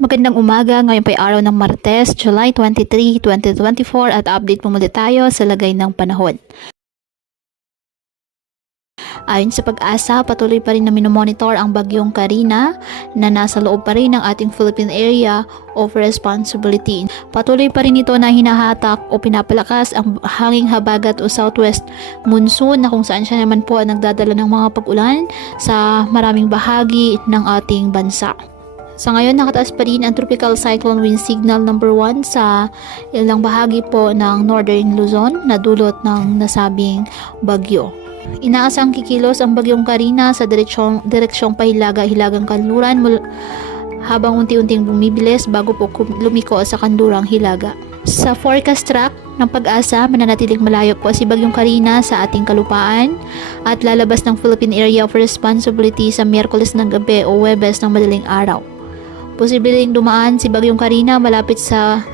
Magandang umaga, ngayon pa'y araw ng Martes, July 23, 2024 at update po muli tayo sa lagay ng panahon. Ayon sa Pag-asa, patuloy pa rin na minomonitor ang bagyong Karina na nasa loob pa rin ng ating Philippine Area of Responsibility. Patuloy pa rin ito na hinahatak o pinapalakas ang hanging habagat o southwest monsoon na kung saan siya naman po nagdadala ng mga pag-ulan sa maraming bahagi ng ating bansa. Sa ngayon, nakataas pa rin ang Tropical Cyclone Wind Signal number 1 sa ilang bahagi po ng Northern Luzon na dulot ng nasabing bagyo. Inaasang kikilos ang bagyong Karina sa direksyong Pahilaga-Hilagang Kanluran habang unti-unting bumibilis bago po lumiko sa Kanlurang Hilaga. Sa forecast track ng Pag-asa, mananatiling malayo po si bagyong Karina sa ating kalupaan at lalabas ng Philippine Area of Responsibility sa Miyerkules ng gabi o Huwebes ng madaling araw. Posible ring dumaan si bagyong Karina malapit sa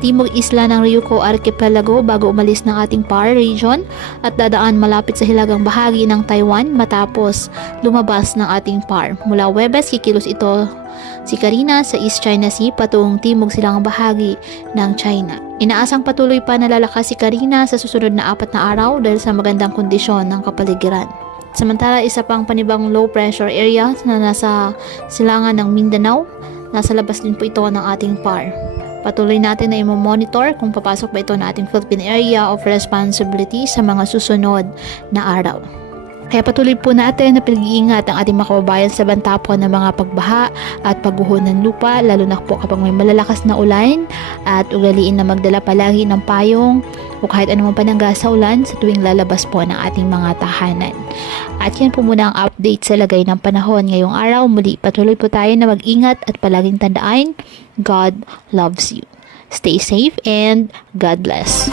timog isla ng Ryukyu Archipelago bago umalis ng ating PAR region at dadaan malapit sa hilagang bahagi ng Taiwan matapos lumabas ng ating PAR. Mula Huwebes, kikilos ito si Karina sa East China Sea patungong timog silangang bahagi ng China. Inaasang patuloy pa na lalakas si Karina sa susunod na 4 na araw dahil sa magandang kondisyon ng kapaligiran. Samantala, isa pang panibang low pressure area na nasa silangan ng Mindanao. Nasa labas din po ito ng ating PAR. Patuloy natin na i-monitor kung papasok ba ito na ating Philippine Area of Responsibility sa mga susunod na araw. Kaya patuloy po natin na pinag-iingat ang ating mga kababayan sa banta po ng mga pagbaha at pagguho ng lupa, lalo na po kapag may malalakas na ulan, at ugaliin na magdala palagi ng payong o kahit anumang panangga sa ulan sa tuwing lalabas po ng ating mga tahanan. At yan po muna ang update sa lagay ng panahon ngayong araw. Muli patuloy po tayo na mag-ingat at palaging tandaan, God loves you. Stay safe and God bless.